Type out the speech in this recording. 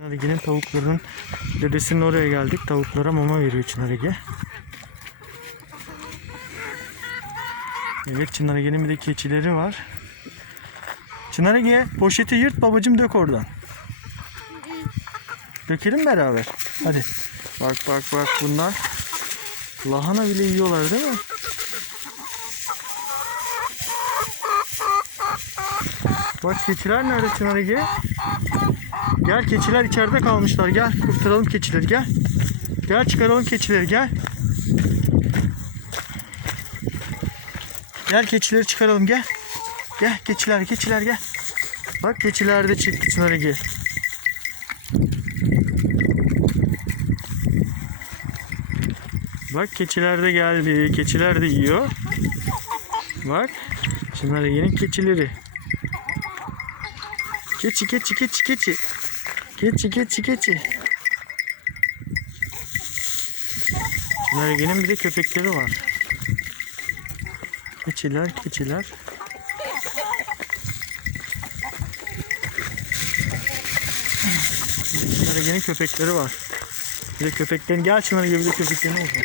Çınar Ege'nin tavuklarının dedesinin oraya geldik. Tavuklara mama veriyor Çınar. Evet Çınar bir de keçileri var. Çınar poşeti yırt babacım dök oradan. Dökelim beraber. Hadi. Bak bak bak bunlar. Lahana bile yiyorlar değil mi? Bak keçiler nerede Çınar Ege? Gel keçiler içeride kalmışlar. Gel kurtaralım keçileri gel. Gel çıkaralım keçileri gel. Gel keçileri çıkaralım gel. Gel keçiler keçiler gel. Bak keçiler de çıktı Çınar Ege. Bak keçiler de geldi. Keçiler de yiyor. Bak. Çınar Ege'nin keçileri. Keçi keçi keçi keçi. Keçi keçi keçi. Çınar Ege'nin bir de köpekleri var. Keçiler keçiler. Çınar Ege'nin köpekleri var. Bir de köpeklerin gel Çınar Ege bir de köpeklerini olsun.